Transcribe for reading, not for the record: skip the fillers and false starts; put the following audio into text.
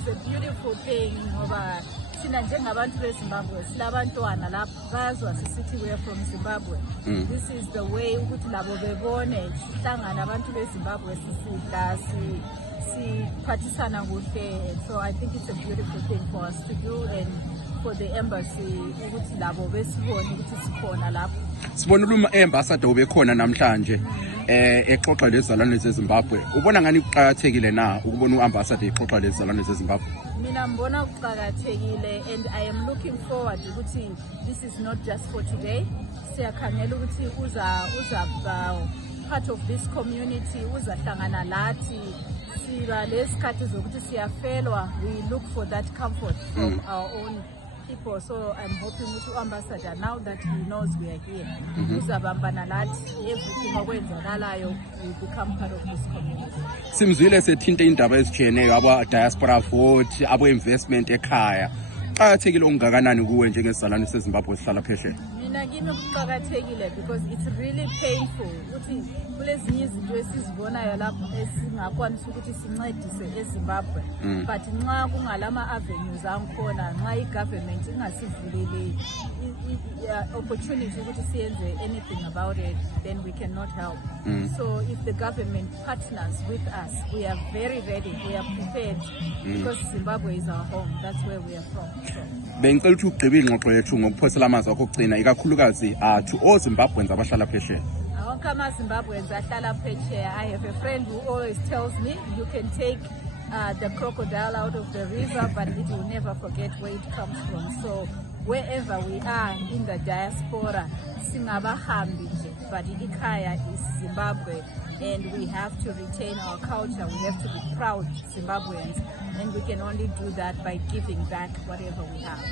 is a beautiful thing ngoba thina njengabantu beZimbabwe silabantwana lapha bazwa sisithi we are from Zimbabwe. This is the way ukuthi labo bebone sihlangana abantu beZimbabwe sisidla siphathisana kuhle. So I think it's a beautiful thing for us to do and for the embassy ukuthi labo besibone ukuthi sikhona lapho. Sibona uma ambassador ubekhona namhlanje exoxa lezalwane zeZimbabwe. Ubona ngani kuqhakathekile na ukubona uambassador exoxa lezalwane zeZimbabwe? Mina mbona kuqhakathekile and I am looking forward ukuthi this is not just for today. Siyakhangela ukuthi uza part of this community, uzahlangana lathi siba lesikhathi zokuthi siyafelwa. We look for that comfort from our own people. So I'm hoping with ambassador, now that he knows we are here, uzabambana lathi everything okwenzakalayo will become part of this community. Simzwile sethinta indaba ezijiyeneyo aba diaspora vote, abo investment ekhaya. Qhakathekile ongakanani kuwe njengesizalwane seZimbabwe sihlala phesheya? Mina kimi kuqhakathekile because it's really painful ukuthi kulezinye izinto esizibonayo lapho esingakwanisa ukuthi sincedise eZimbabwe, but nxa kungalama avenues angikhona, nxa igovernment ingasivuleli opportunity ukuthi siyenze anything about it, then we cannot help. So if the government partners with us, we are very ready, we are prepared, because Zimbabwe is our home, that's where we are from. Bengicela ukuthi ugqibe ingxoxo yethu ngokuphosela amazwi akho okugcina ikakhulukazi to all Zimbabweans abahlala phesheya. Wonke amaZimbabweans ahlala phesheya. I have a friend who always tells me you can take the crocodile out of the river, but it will never forget where it comes from. So wherever we are in the diaspora, singabahambi nje, but ikhaya is Zimbabwe, and we have to retain our culture. We have to be proud Zimbabweans, and we can only do that by giving back whatever we have.